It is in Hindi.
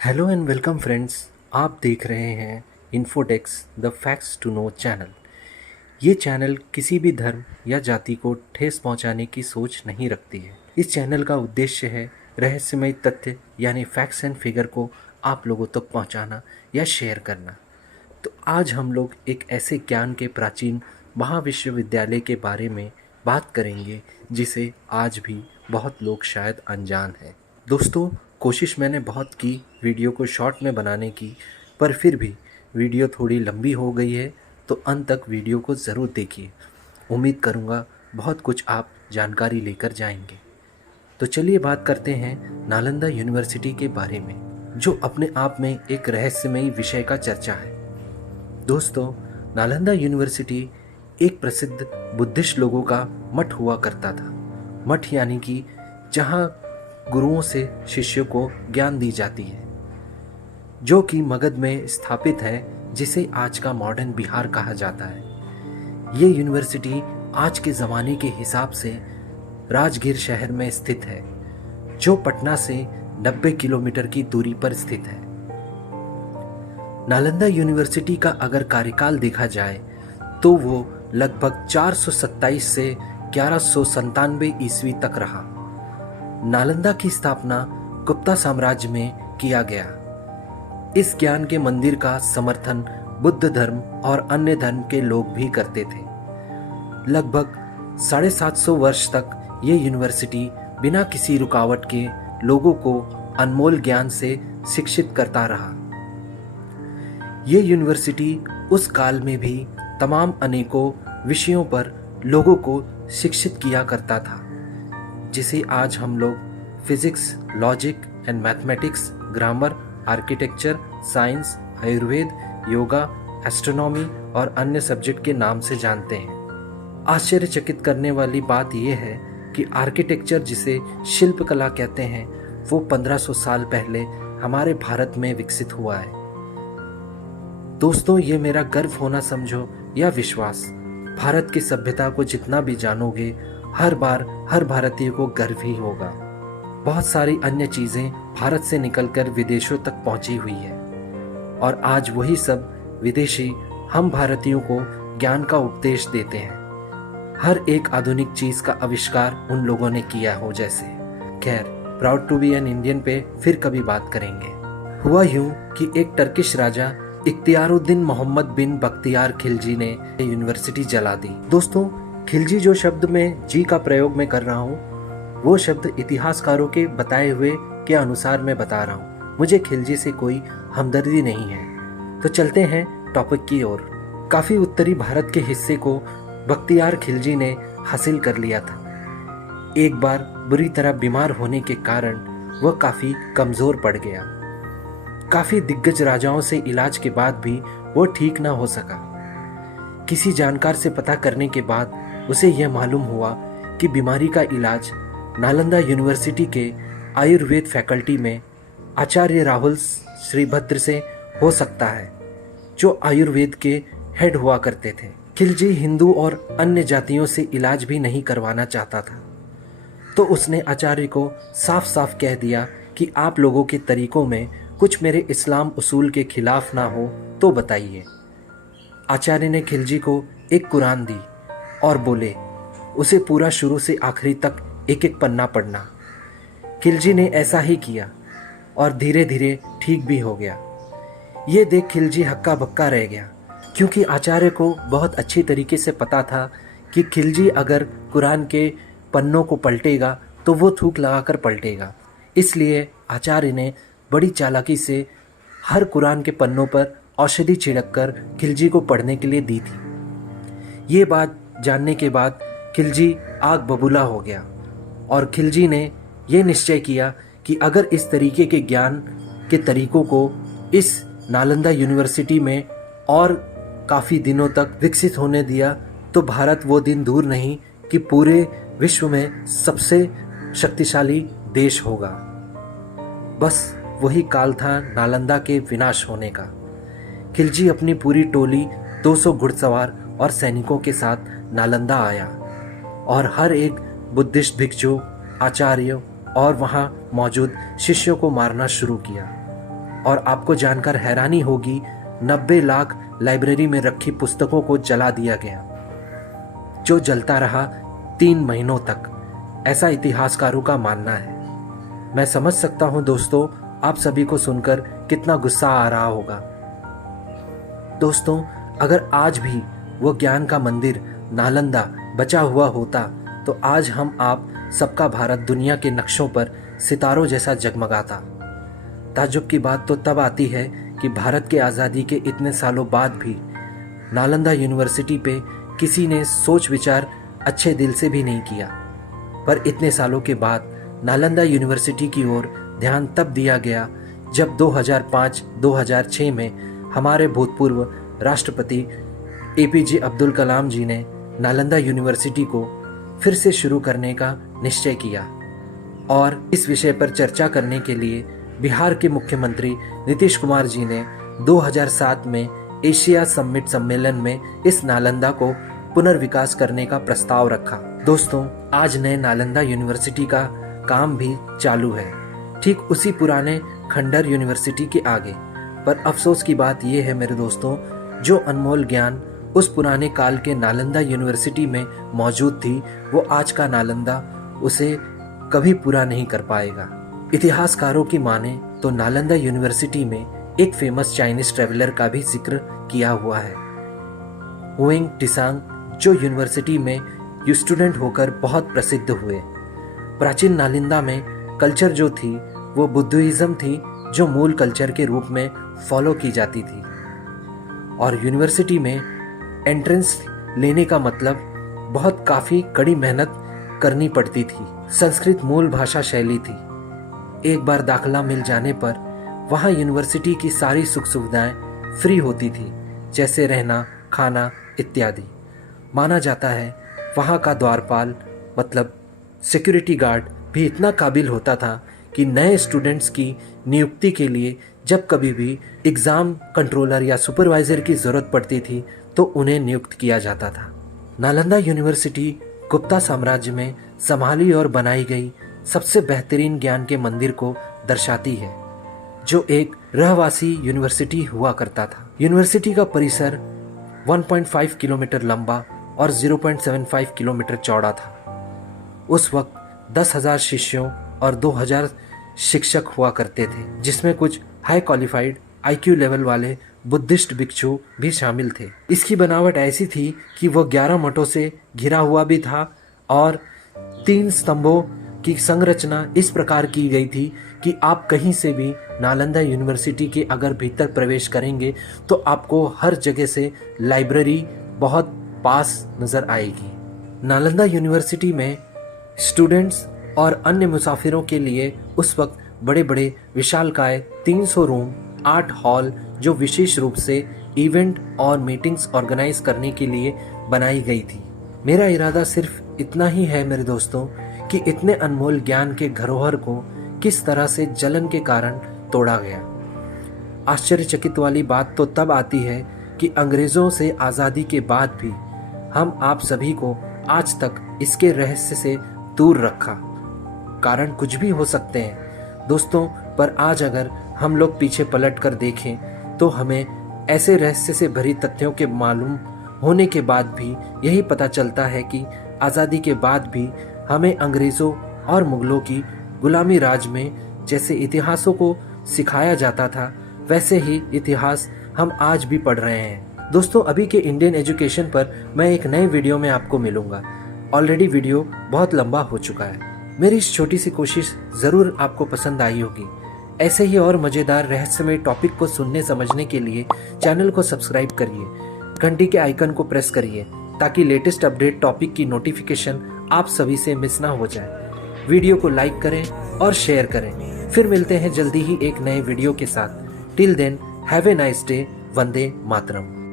Hello and welcome friends. आप देख रहे हैं Infotex the facts to know channel. ये चैनल किसी भी धर्म या जाति को ठेस पहुंचाने की सोच नहीं रखती है। इस चैनल का उद्देश्य है रहस्यमय तथ्य यानी फैक्ट्स एंड फिगर को आप लोगों तक पहुंचाना या शेयर करना। तो आज हम लोग एक ऐसे ज्ञान के प्राचीन महाविश्वविद्यालय के बारे में बात करेंगे जिसे आज भी बहुत लोग शायद अनजान हैं। दोस्तों, कोशिश मैंने बहुत की वीडियो को शॉर्ट में बनाने की, पर फिर भी वीडियो थोड़ी लंबी हो गई है, तो अंत तक वीडियो को ज़रूर देखिए। उम्मीद करूँगा बहुत कुछ आप जानकारी लेकर जाएंगे। तो चलिए बात करते हैं नालंदा यूनिवर्सिटी के बारे में, जो अपने आप में एक रहस्यमयी विषय का चर्चा है। दोस्तों, नालंदा यूनिवर्सिटी एक प्रसिद्ध बुद्धिस्ट लोगों का मठ हुआ करता था। मठ यानी कि जहाँ गुरुओं से शिष्यों को ज्ञान दी जाती है, जो कि मगध में स्थापित है, जिसे आज का मॉडर्न बिहार कहा जाता है। ये यूनिवर्सिटी आज के ज़माने के हिसाब से राजगीर शहर में स्थित है, जो पटना से 90 किलोमीटर की दूरी पर स्थित है। नालंदा यूनिवर्सिटी का अगर कार्यकाल देखा जाए तो वो लगभग 427 से 1197 ईस्वी तक रहा। नालंदा की स्थापना गुप्ता साम्राज्य में किया गया। इस ज्ञान के मंदिर का समर्थन बुद्ध धर्म और अन्य धर्म के लोग भी करते थे। लगभग 750 वर्ष तक ये यूनिवर्सिटी बिना किसी रुकावट के लोगों को अनमोल ज्ञान से शिक्षित करता रहा। ये यूनिवर्सिटी उस काल में भी तमाम अनेकों विषयों पर लोगों को शिक्षित किया करता था, जिसे आज हम लोग physics, logic and mathematics, grammar, architecture, science, Ayurveda, yoga, astronomy और अन्य सब्जेक्ट के नाम से जानते हैं। आश्चर्यचकित करने वाली बात यह है कि आर्किटेक्चर, जिसे शिल्पकला कहते हैं, वो 1500 साल पहले हमारे भारत में विकसित हुआ है। दोस्तों, ये मेरा गर्व होना समझो या विश्वास। भारत की सभ्यता को जितना भी जानोगे, हर बार हर भारतीय को गर्व ही होगा। बहुत सारी अन्य चीज़ें भारत से निकलकर विदेशों तक पहुंची हुई है, और आज वही सब विदेशी हम भारतीयों को ज्ञान का उपदेश देते हैं। हर एक आधुनिक चीज़ का आविष्कार उन लोगों ने किया हो जैसे। खैर, proud to be an Indian पे फिर कभी बात करेंगे। हुआ यूं कि एक टर्किश राजा इख्तियारुद्दीन मोहम्मद बिन बख्तियार खिलजी ने यूनिवर्सिटी जला दी। दोस्तों, खिलजी जो शब्द में जी का प्रयोग मैं कर रहा हूँ, वो शब्द इतिहासकारों के बताए हुए के अनुसार मैं बता रहा हूँ। मुझे खिलजी से कोई हमदर्दी नहीं है। तो चलते हैं टॉपिक की ओर। काफ़ी उत्तरी भारत के हिस्से को बख्तियार खिलजी ने हासिल कर लिया था। एक बार बुरी तरह बीमार होने के कारण वह काफ़ी कमज़ोर पड़ गया। काफ़ी दिग्गज राजाओं से इलाज के बाद भी वो ठीक ना हो सका। किसी जानकार से पता करने के बाद उसे यह मालूम हुआ कि बीमारी का इलाज नालंदा यूनिवर्सिटी के आयुर्वेद फैकल्टी में आचार्य राहुल श्रीभद्र से हो सकता है, जो आयुर्वेद के हेड हुआ करते थे। खिलजी हिंदू और अन्य जातियों से इलाज भी नहीं करवाना चाहता था, तो उसने आचार्य को साफ साफ कह दिया कि आप लोगों के तरीकों में कुछ मेरे इस्लाम उसूल के खिलाफ ना हो तो बताइए। आचार्य ने खिलजी को एक कुरान दी और बोले, उसे पूरा शुरू से आखिरी तक एक एक पन्ना पढ़ना। खिलजी ने ऐसा ही किया और धीरे धीरे ठीक भी हो गया। ये देख खिलजी हक्का बक्का रह गया, क्योंकि आचार्य को बहुत अच्छी तरीके से पता था कि खिलजी अगर कुरान के पन्नों को पलटेगा तो वो थूक लगाकर पलटेगा। इसलिए आचार्य ने बड़ी चालाकी से हर कुरान के पन्नों पर औषधि छिड़ककर खिलजी को पढ़ने के लिए दी थी। ये बात जानने के बाद खिलजी आग बबूला हो गया और खिलजी ने यह निश्चय किया कि अगर इस तरीके के ज्ञान के तरीकों को इस नालंदा यूनिवर्सिटी में और काफ़ी दिनों तक विकसित होने दिया तो भारत वो दिन दूर नहीं कि पूरे विश्व में सबसे शक्तिशाली देश होगा। बस वही काल था नालंदा के विनाश होने का। खिलजी अपनी पूरी टोली 200 घुड़सवार और सैनिकों के साथ नालंदा आया और हर एक बुद्धिस्ट भिक्षु, आचार्य और वहाँ मौजूद शिष्यों को मारना शुरू किया। और आपको जानकर हैरानी होगी, 90 लाख लाइब्रेरी में रखी पुस्तकों को जला दिया गया, जो जलता रहा 3 महीनों तक, ऐसा इतिहासकारों का मानना है। मैं समझ सकता हूं दोस्तों, आप सभी को सुनकर कितना गुस्सा आ रहा होगा। दोस्तों, अगर आज भी वो ज्ञान का मंदिर नालंदा बचा हुआ होता तो आज हम आप सबका भारत दुनिया के नक्शों पर सितारों जैसा जगमगाता। ताज्जुब की बात तो तब आती है कि भारत के आज़ादी के इतने सालों बाद भी नालंदा यूनिवर्सिटी पे किसी ने सोच विचार अच्छे दिल से भी नहीं किया। पर इतने सालों के बाद नालंदा यूनिवर्सिटी की ओर ध्यान तब दिया गया जब 2005-2006 में हमारे भूतपूर्व राष्ट्रपति APJ अब्दुल कलाम जी ने नालंदा यूनिवर्सिटी को फिर से शुरू करने का निश्चय किया। और इस विषय पर चर्चा करने के लिए बिहार के मुख्यमंत्री नीतीश कुमार जी ने 2007 में एशिया समिट सम्मेलन में इस नालंदा को पुनर्विकास करने का प्रस्ताव रखा। दोस्तों, आज नए नालंदा यूनिवर्सिटी का काम भी चालू है, ठीक उसी पुराने खंडर यूनिवर्सिटी के आगे। पर अफसोस की बात यह है मेरे दोस्तों, जो अनमोल ज्ञान उस पुराने काल के नालंदा यूनिवर्सिटी में मौजूद थी, वो आज का नालंदा उसे कभी पूरा नहीं कर पाएगा। इतिहासकारों की माने तो नालंदा यूनिवर्सिटी में एक फेमस चाइनीज ट्रेवलर का भी जिक्र किया हुआ है, हुएंग टिसांग, जो यूनिवर्सिटी में स्टूडेंट होकर बहुत प्रसिद्ध हुए। प्राचीन नालंदा में कल्चर जो थी वो बुद्धिज्म थी, जो मूल कल्चर के रूप में फॉलो की जाती थी। और यूनिवर्सिटी में एंट्रेंस लेने का मतलब बहुत काफ़ी कड़ी मेहनत करनी पड़ती थी। संस्कृत मूल भाषा शैली थी। एक बार दाखला मिल जाने पर वहाँ यूनिवर्सिटी की सारी सुख सुविधाएं फ्री होती थी, जैसे रहना, खाना इत्यादि। माना जाता है वहाँ का द्वारपाल मतलब सिक्योरिटी गार्ड भी इतना काबिल होता था कि नए स्टूडेंट्स की नियुक्ति के लिए जब कभी भी एग्ज़ाम कंट्रोलर या सुपरवाइज़र की ज़रूरत पड़ती थी तो उन्हें नियुक्त किया जाता था। नालंदा यूनिवर्सिटी गुप्ता साम्राज्य में संभाली और बनाई गई सबसे बेहतरीन ज्ञान के मंदिर को दर्शाती है, जो एक रहवासी यूनिवर्सिटी हुआ करता था। यूनिवर्सिटी का परिसर 1.5 किलोमीटर लंबा और 0.75 किलोमीटर चौड़ा था। उस वक्त 10,000 शिष्यों और 2,000 शिक्षक हुआ करते थे, जिसमें कुछ हाई क्वालिफाइड IQ लेवल वाले बुद्धिस्ट भिक्षु भी शामिल थे। इसकी बनावट ऐसी थी कि वह 11 मठों से घिरा हुआ भी था और 3 स्तंभों की संरचना इस प्रकार की गई थी कि आप कहीं से भी नालंदा यूनिवर्सिटी के अगर भीतर प्रवेश करेंगे तो आपको हर जगह से लाइब्रेरी बहुत पास नजर आएगी। नालंदा यूनिवर्सिटी में स्टूडेंट्स और अन्य मुसाफिरों के लिए उस वक्त बड़े बड़े विशालकाय 300 रूम, 8 हॉल, जो विशेष रूप से इवेंट और मीटिंग्स ऑर्गेनाइज करने के लिए बनाई गई थी। मेरा इरादा सिर्फ इतना ही है मेरे दोस्तों कि इतने अनमोल ज्ञान के धरोहर को किस तरह से जलन के कारण तोड़ा गया। आश्चर्यचकित वाली बात तो तब आती है कि अंग्रेजों से आज़ादी के बाद भी हम आप सभी को आज तक इसके रहस्य से दूर रखा। कारण कुछ भी हो सकते हैं दोस्तों, पर आज अगर हम लोग पीछे पलट कर देखें तो हमें ऐसे रहस्य से भरी तथ्यों के मालूम होने के बाद भी यही पता चलता है कि आज़ादी के बाद भी हमें अंग्रेज़ों और मुगलों की गुलामी राज में जैसे इतिहासों को सिखाया जाता था, वैसे ही इतिहास हम आज भी पढ़ रहे हैं। दोस्तों, अभी के इंडियन एजुकेशन पर मैं एक नए वीडियो में आपको मिलूंगा। ऑलरेडी वीडियो बहुत लंबा हो चुका है। मेरी इस छोटी सी कोशिश ज़रूर आपको पसंद आई होगी। ऐसे ही और मज़ेदार रहस्यमय टॉपिक को सुनने समझने के लिए चैनल को सब्सक्राइब करिए, घंटी के आइकन को प्रेस करिए ताकि लेटेस्ट अपडेट टॉपिक की नोटिफिकेशन आप सभी से मिस ना हो जाए। वीडियो को लाइक करें और शेयर करें। फिर मिलते हैं जल्दी ही एक नए वीडियो के साथ। Till then, have a nice day. Vande Mataram.